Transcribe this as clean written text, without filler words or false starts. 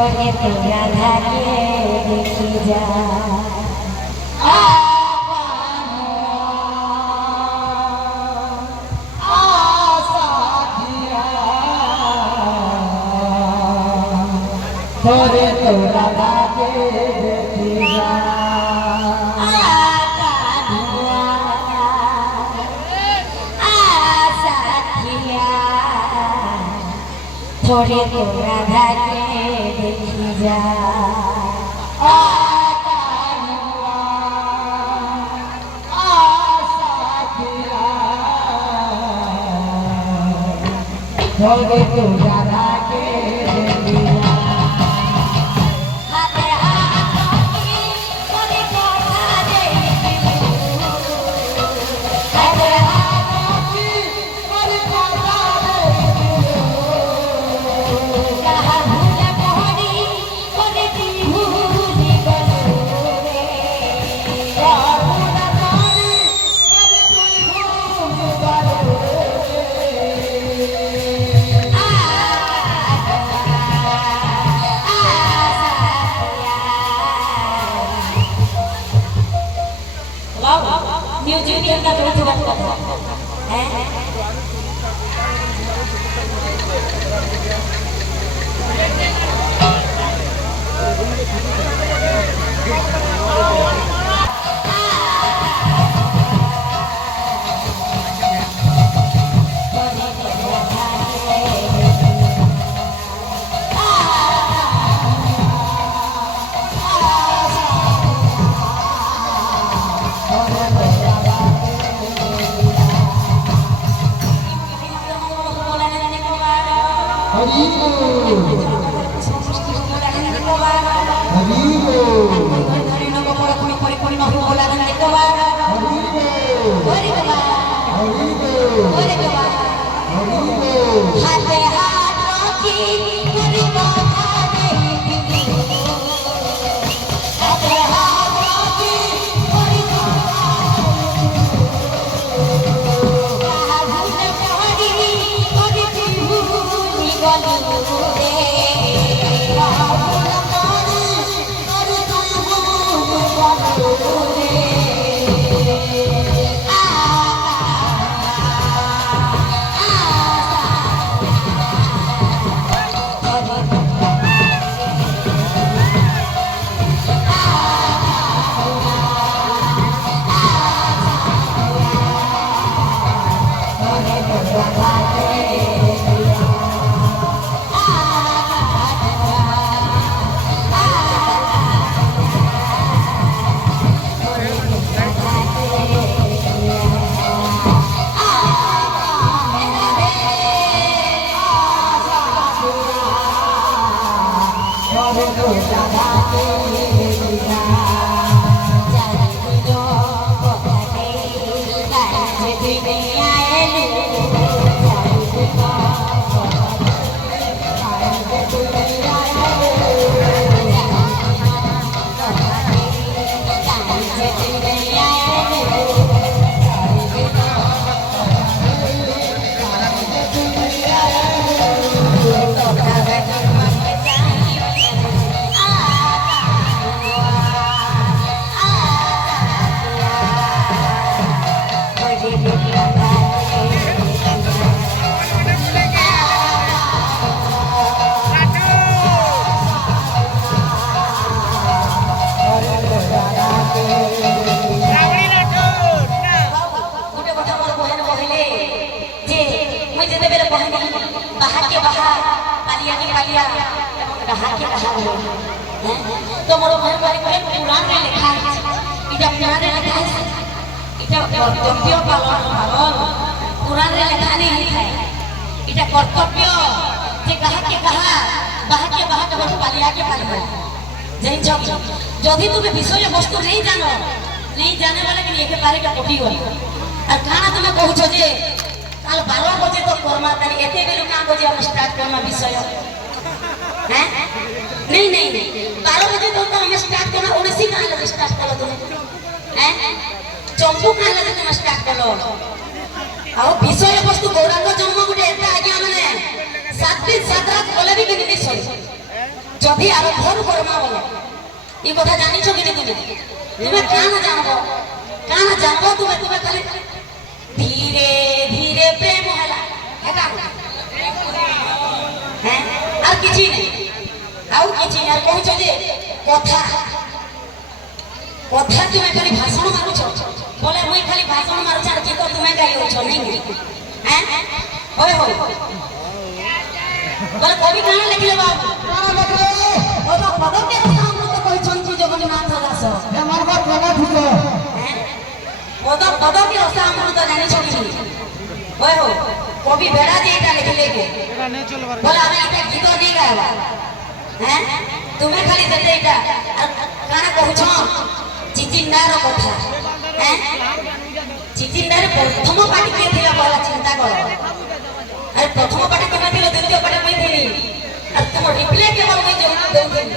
ধরে তোরা ধাকে দেখি যা ধরে তোরা ধাকে দেখি যা ধরে তোরা ধাকে দেখি যা ধরে তোরা ধাকে দেখি যা म्यूजिक भी हमका थोड़ा थोड़ा करता है तो मोर भाई पुराण में लिखा है इटा पुराण में लिखा है इटा कर्तव्य पालन पालन पुराण में लिखा नहीं है इटा कर्तव्य जे कहा के बाहा तो पालिया के पालिया जैन छक जदि तुम विषय वस्तु नहीं जाने वाले के लिए के बारे का कोठी हो और खाना तुम कहू छो जे काल 12 बजे तो कर्मा ताली एते बेलु काम बजे हम स्टार्ट करना विषय हैं नहीं 12 बजे तो हम स्टार्ट करना 19 का लगे स्टार्ट करो तुम हैं चंपू का लगे तुम स्टार्ट करो आओ विषय वस्तु गौरांग जन्म गुटे एता आज्ञा माने 7 दिन 7 रात बोले भी नहीं सही যদি আরো ভর করমা বলে এই কথা জানিছ কি না তুমি কান জানবো তুমি খালি ধীরে ধীরে প্রেম হেলা এটা হ্যাঁ আর কিছু নেই ଆଉ କିଛି আর কହୁছ যে কথা কথা তুমি খালি ভাষণ মারুছ বলে মুই খালি ভাষণ মারুছ আর কি তুমি গাই হচ্ছ নাই হ্যাঁ হয় হয় বলে কবি কানা লিখিলে বাবু ও তো পদকে অমৃত কইছন্তি জগন্নাথ দাস আমার ঘর কোনা ঠিক হ্যাঁ পদকে অমৃত জানিছ কি হয় হয় কবি বেড়া যে এটা লিখিলে কে বলে আমি এটা গীত নেই গাইবা হ্যাঁ তুমি খালি যেতে এটা আর কানা কହୁছ চিচিন্দার কথা হ্যাঁ চিচিন্দার প্রথম পাটি কে ছিল বলা চিন্তা কর আর প্রথম পাটি তুমি ছিল দ্বিতীয় পাটি মই দিলি আর তোমার রিপ্লাই কেবল মই দেউଥିଲି